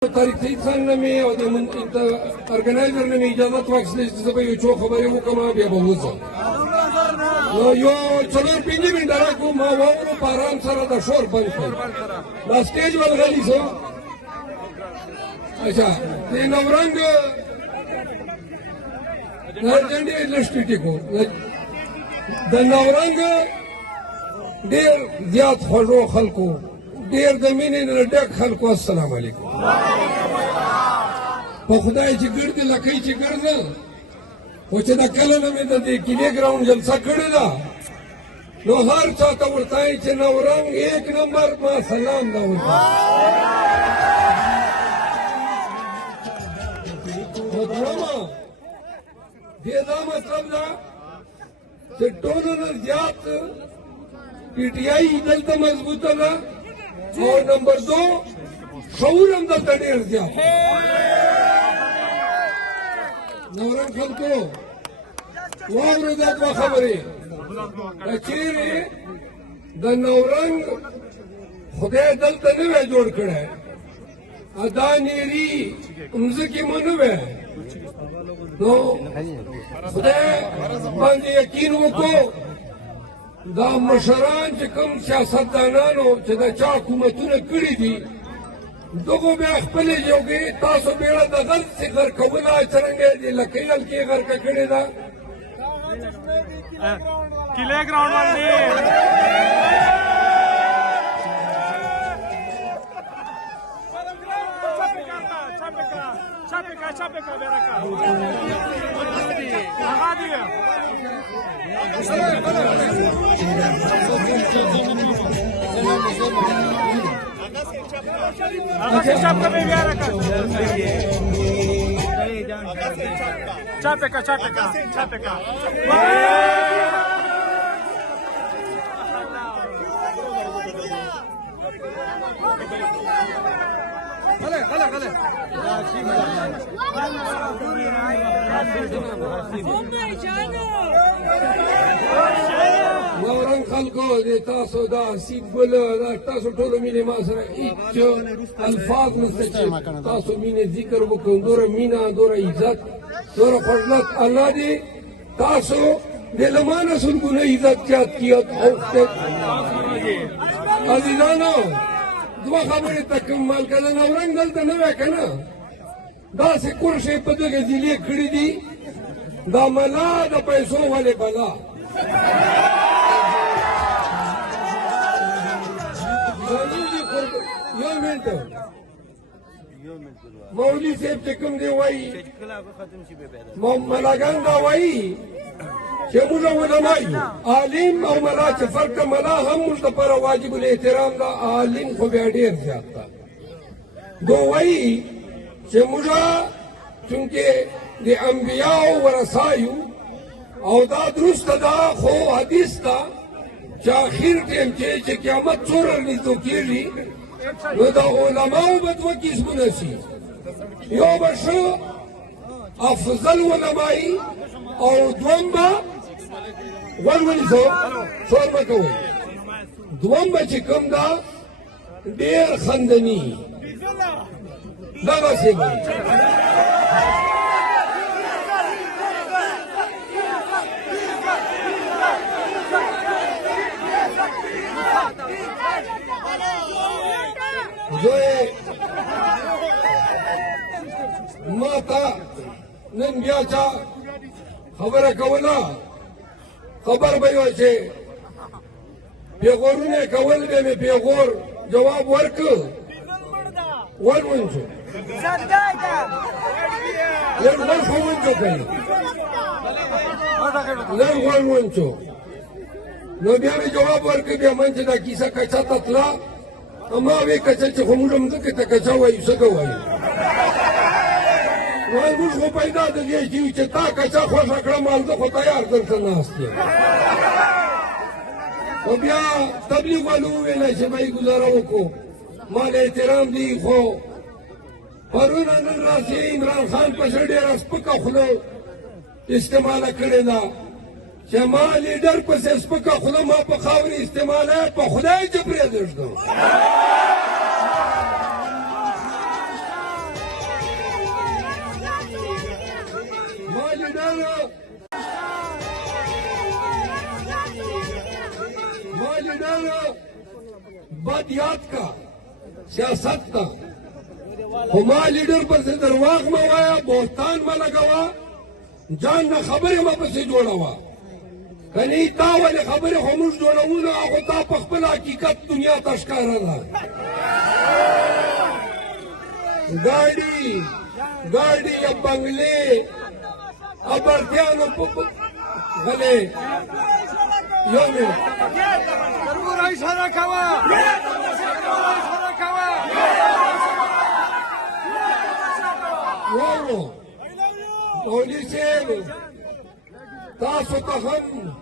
تاریخي انسان نه مې او د ارګنایزر نه مې اجازت واخیستې چې زه به یو څو خبرې وکړم بیا به وځم. نو یو څلور پنځه منټه راکړو ما واورو په ارام سره د شور بند کړ. دا سټیج ولغلي سو اچھا د نورنګ نرجنډي لشټیټي کو د نورنګ ډېر زیات خوږو خلکو ډېر د مینې نه ډک خلکو السلام علیکم. په خدای چې ګرځي لکۍ چې ګرځه خو چې د کله نه مې د دې کلي ګراونډ جلسه کړې ده نو هر چا ته ورته وایي چې نورنګ ایک نمبر ما سلام ده ورته. محترمه دې دا مطلب ده چې ټولو نه زیات پی ټي آی دلته مضبوطه ده او نمبر دو شعور هم دلته ډېر زیات نورنګ خلکو واورئ دا دوه خبرې که چیرې د نورنګ خدای دلته نه وی جوړ کړی دا نیري مځکې مو نه وی نو خدای باندې یقین وکړو دا مشران چې کوم سیاستدانانو چې د چا حکومتونه کړي دي دغو بیا خپلې جوګې تاسو بیړه د غل چې غرقونه څرنګه دې لکۍ هلکې غرقه کړې ده किले ग्राउंड वाली छापेका बेरका लगा दिया छापेका में भी आ रखा छापेका نورنګ خلکو د تاسو دا حسین ګل دا تاسو ټولو مینې ما سره هېڅ الفاظ نشته چې تاسو مینې ذکر وکړو دومره مینه دومره عزت دومره فضلت الله دې تاسو د لمانه سلګونه عزت زیات کړي عزیزانو دوه خبرې ته کوم مال که د نورنګ دلته نه وی که نه داسې کورشې په دغه ضلع کړي دي دا ملا د پیسو ولې بلا یو منټ مولوي صاحب چې کوم دی وایي ملاګان دا وایي چې موږ علما یو عالم او ملا چې فرق ملا هم موږ دپاره واجب الاحترام ده عالم خو بیا ډېر زیات ده دو وایي چې موږ چونکې د انبیاو ورثه یو او دا درسته ده خو حدیث ده چې اخر ټیم کې چې قیامت څومره نږدې کېږي نو د علماو به دوه قسمونه شي یو به ښه افضل علمایي او دویم به غوږ ونیسئ شور مه کوئ دویم به چې کوم ده ډېر خندني دغسې به زوی ما ته نن بیا چا خبره کوله خبر به یې چې پیغورونه یې کول بیا مې پیغور جواب ورکړ ونونچو لږ ور خو ونچو کوي لږ ور ونچو نو بیا مې جواب ورکړ بیا من چې دا کیسه کچا ته تله اما وی کچا چې خو موږ مځکې ته کچا وایو څه وایو وایي موږ خو پیدا د دې چې تا کچا خوښه کړه مال زه خو تیار دلته ناست یم خو بیا تبلیغ والو وویلی چې به یې ګزاره وکړو مال احترام دی خو پرون نن راسې عمران خان پسې ډېره سپکه خوله استعماله کړې ده چې ما لیډر پسې سپکه خوله ما په خاورې استعماله په خدای چې پرېږدم لیډر بد یاد کا سیاست تا خو ما لیډر پسې درواغ مه وایه بهتان مه لګوه ځان نه خبرې مه پسې جوړوه کنی تا ولې خبرې خو موږ جوړوو نه خو تا په خپل حقیقت دنیا ته ښکاره ده ګاډي یا بنګلې ابرتیانو غلې یو منټ واورو مولوي صاحب تاسو ته هم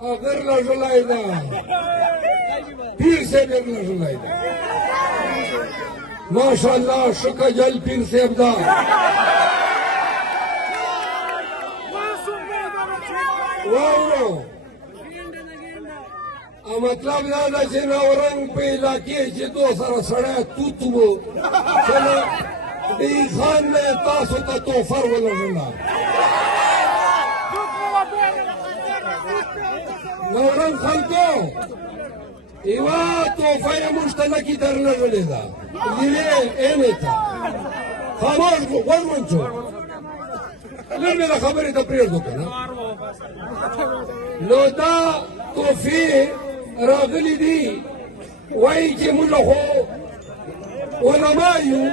اگر لږلی ده پیر صاحب یې لږلی ده ماشاءالله شکه جل پیر صاحب ده واورو مطلب دا ده چې نورنګ په علاقې چې دو سره سړی توت و چې ډېر خان نه تاسو ته توفر ولږله نورنګ خلکو یوه توفه یې موږ ته لکې درلږلې ده لیرې اینې ته خاموش غوږ ونچو لږ مې د خبرې ته پرېږدو که نه نو دا توفې راغلي دي وایي چې موږ خو علما یو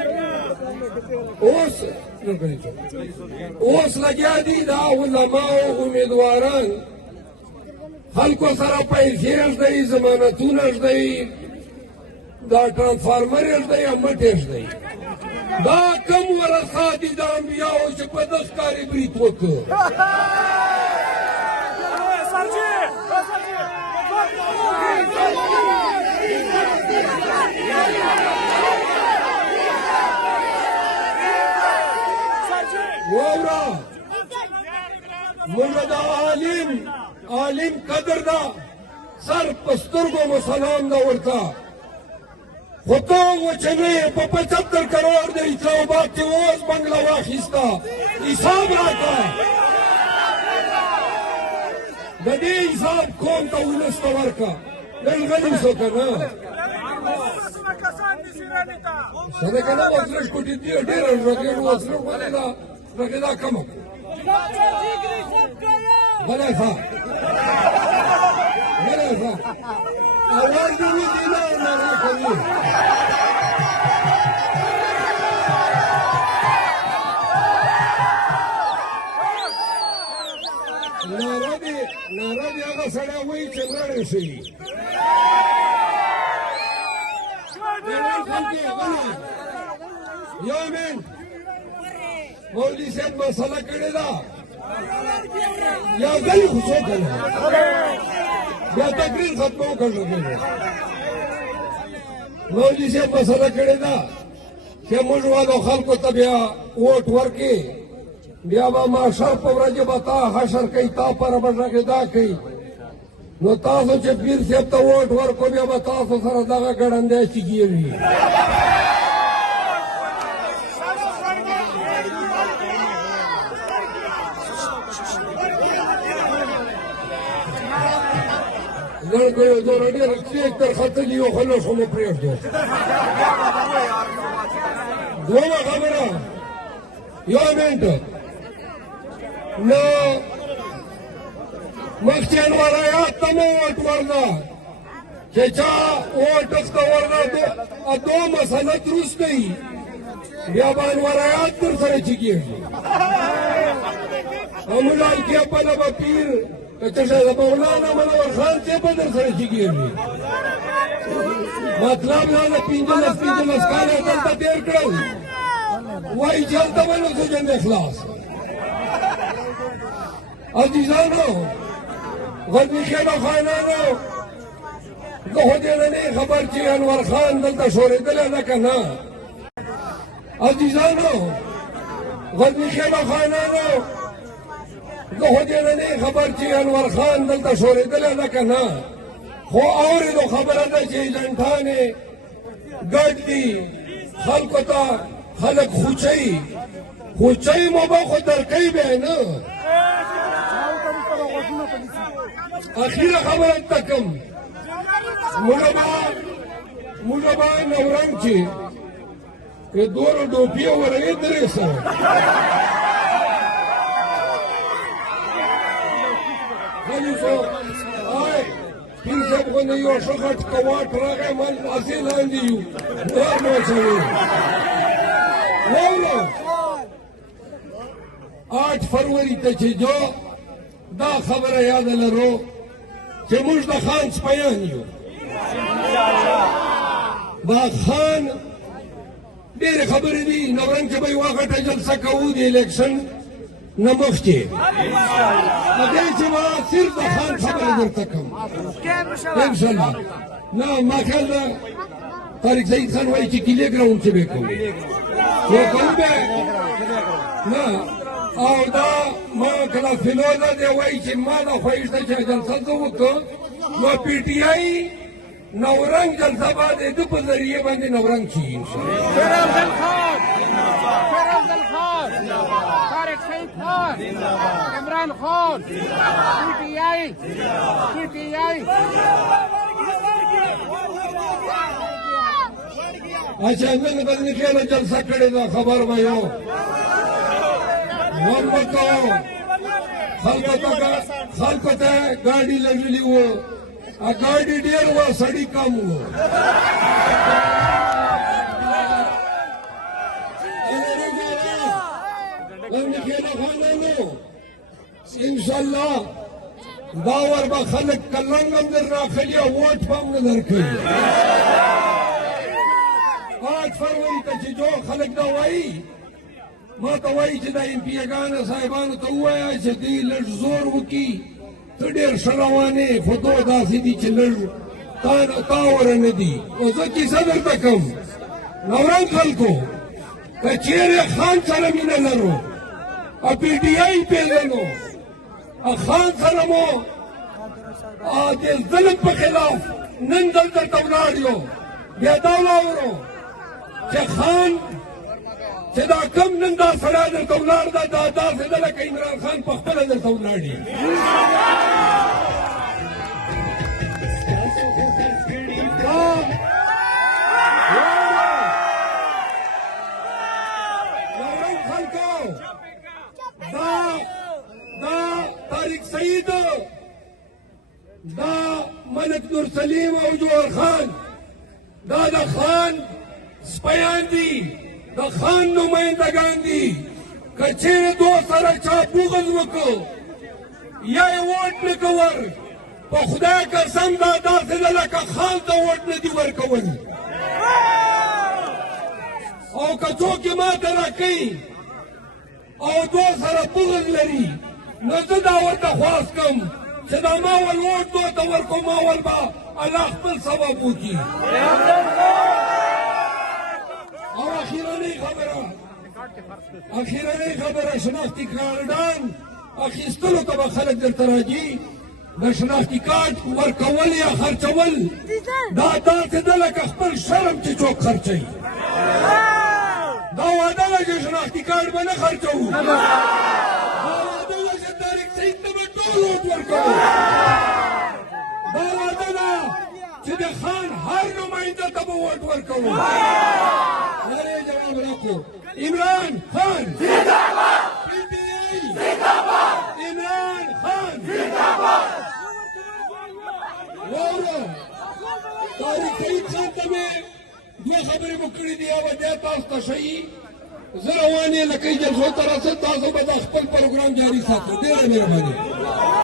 اوس لګیا دي دا علماو امیدواران خلکو سره پیسې ږدوي ضمانتونه ږدوي دا ټرانسفارمر یې ږدوي یا مټ یې ږدوي دا کم ورثه دي د انبیاو چې په ده ښکاري برید وکړه واوره موږ د عالم قدر ده سر په سترګو مو سلام ده ورته خو ته وچنې په 75 کروڑ د اسلام آباد کې اوس بنګله واخیسته حساب راکړه د دې حساب قوم ته ولس ته ورکړه لږ غلي شو که نه څه که نه وسلش کوټې دي ډېره ږغېږي وسلش ولې ده ږغېدا کمه کړو غلی ښه غلی ښه اول دې وځي نه ناره کوي ناره دې هغه سړی وایي چې لړې شي یو منټ مولوي صاحب مسله کړې ده یا غلی خو څوک نه بیا تقریر ختمه وکړو مولوي صاحب مسله کړې ده چې موږ والو خلکو ته بیا ووټ ورکړي بیا به محشر په ورځې به تا حشر کوي تا پره به غږېدا کوي نو تاسو چې پیر صاحب ته ووټ ورکړو بیا به تاسو سره دغه ګړندی چیږي لړ یو دوره ډېر کلیک تر ختلي یو خلوص خو مو پرېږدو دومه خبره یو منټ نو مخکې انوارایات ته مو ووټ ورده چې چا ووټ ته ورده دو مسله دروست کوي بیا به انوارایات در سره چکېږي امولال کې بله به پیر کچه د مولانا منور خان صاحب به در سره چکېږي مطلب دا د 15 کاله دلته تېر کړل وایي چې هلته به نو سجن دی خلاص عزیزانو غزني خیلو خانانو زه خو دې نه نه خبر چې انور خان دلته شورېدلی ده که نه عزیزانو غزني خیلو خانانو زه خو دې نه نه خبر چې انور خان دلته شورېدلی ده که نه خو اورېدو خبره ده چې ایجنټانې ګډ دي خلکو ته خلق خوچی مو با خود درکی بے نا اخیر خبرت تکم مولبا نورنگ چی که دور ڈوپی ورگی دری سر خلیصو آئے پھر سب کو نیو شخط کواٹ راگے من اصیل آندیو دور موچوی وولو 8 فروری ته چې جو دا خبره یاد لرو چې موږ د خان سپیان یو دا خان ډېرې خبرې دي نورنګ کې به یوه غټه جلسه کوو د الیکشن نه مخکې هغې چې به صرف د خان خبره درته کوم انشاءالله نه ما خیال ده طارق سعید خان وایي چې کیلې ګراونډ کې به کوو نو کوم به نه او دا ما کله فیلوزه دی وایي چې ما دا خوښ ده چې جلسه زه وکړم نو پی ټي آی نورنګ جلسه به د ده په ذریعه باندې نورنګ شي انشاءالله طارق سعید خان عمران خان پی ٹی آئی اچھا نن بدنی کېله جلسه کړې ده خبر به یو نن به کوو خلکو ته ګاډي لګلي وو ګاډي ډېر وه سړي کم وو انشاءالله دا ور به خلک کلنګ هم در راخلي او ووټ به هم نه درکوي 8 فروری ته چې جو خلک دا وایي ما ته وایي چې دا ایم پي ګانو صاحبانو ته ووایه چې دوی لږ زور وکړي ته ډېر ښه روانې خو دو داسې دي چې لږ تا وره نه دي او زه کیسه درته کوم نورنګ خلکو که چیرې خان سره مینه لرو او پی ټي آی پېژنو خان سره مو د ظلم په خلاف نن دلته ته ولاړ یو بیا دا واورو چې خان چې دا کم نن دا سړی درته ولاړ ده دا داسې ده لکه عمران خان په خپله درته ولاړ یي نورنګ خلکو دا طارق سعید دا ملک نور سلیم او جوهر خان دا د خان سپیان دي د خان نمایندگان دي که چیرې دو سره چا بغض وکړو یا یې ووټ نه کور په خدای قسم دا داسې ده لکه خان ته ووټ نه دي ورکول او که څوک یې ماته راکوي او دو سره بغض لري نو زه دا ورته خواست کوم چې دا ما ول ووټ دو ته ورکوم ما ول به الله خپل ثواب وکړي او اخیرنۍ خبره شناختي کارډان اخیستلو ته به خلک درته راځي د شناختي کارډ ورکول یا خرڅول دا داسې ده لکه خپل شرم چې څوک خرڅوي دا وعده ده چې شناختي کارډ به نه خرڅوو دا وعده ده چې طارق سعید ته به ټول ووټ ورکوو دا وعده ده چې د خان هر نماینده ته به ووټ ورکوو نعرې جواب راکړو عمران خان زنده‌باد پی ټي آی زنده‌باد عمران خان زنده‌باد واورو طارق سعید خان ته مې دوه خبرې مو کړې دي هغه بیا تاسو ته ښیي زه روان یم لکۍ جلسو ته رسم تاسو به دا خپل پروګرام جاري ساتئ ډېره مهرباني